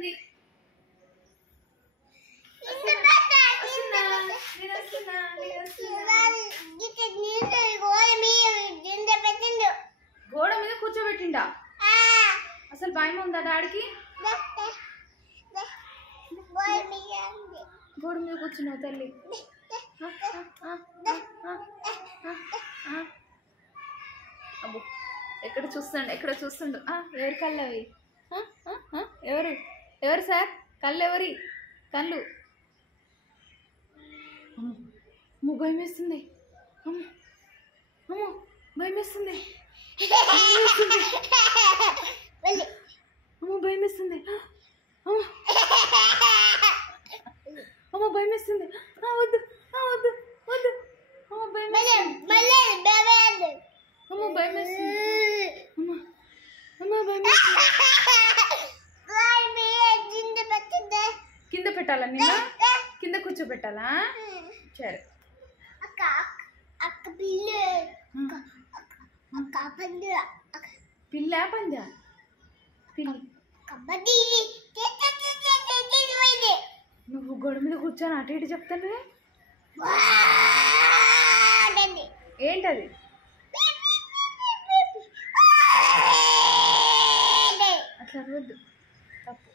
ఉంది. గోడ మీద కూర్చోబెట్టిండా? అసలు భయం ఉందా డాడీకి? గోడ మీద కూర్చున్నావు తల్లి. అబ్బో ఎక్కడ చూస్తుండు ఎవరి కళ్ళు అవి? ఎవరు సార్? కళ్ళు ఎవరి కళ్ళు? అమ్మో భయం వేస్తుంది. అమ్మో భయం వేస్తుంది. అమ్మో భయం వేస్తుంది. అమ్మో భయం వేస్తుంది. వద్దు వద్దు వద్దు. అమ్మో భయం వేస్తుంది. అమ్మో భయం వేస్తుంది. అమ్మో భయం వేస్తుంది. కింద పెట్టాలా? నిన్న కింద కూర్చోబెట్టాలా? సరే. పిల్ల పంజా నువ్వు గోడ మీద కూర్చొని అటు ఇటు చెప్తాను. ఏంటది? అట్లా వద్దు, తప్పు.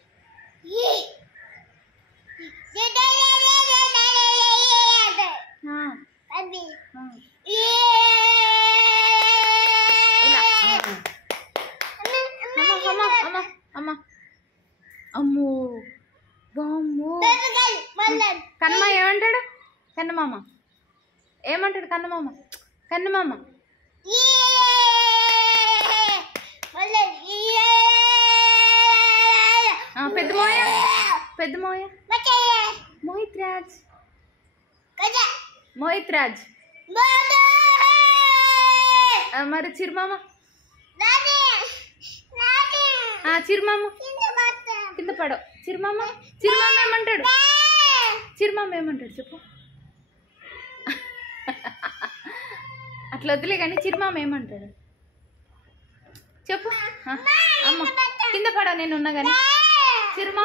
అమ్మో బామ్మో. కన్నమ్మ ఏమంటాడు? కన్నమామ ఏమంటాడు? కన్నమామ పెద్ద మోయ మోహిత్ రాజ్. మరి చిరుమామ కింద పడవు. చిరుమామ ఏమంటాడు చెప్పు? అట్లా వద్దులే కానీ చిరుమామ ఏమంటాడు చెప్పు? అమ్మ కింద పడ, నేను ఉన్నా కానీ చిరుమామ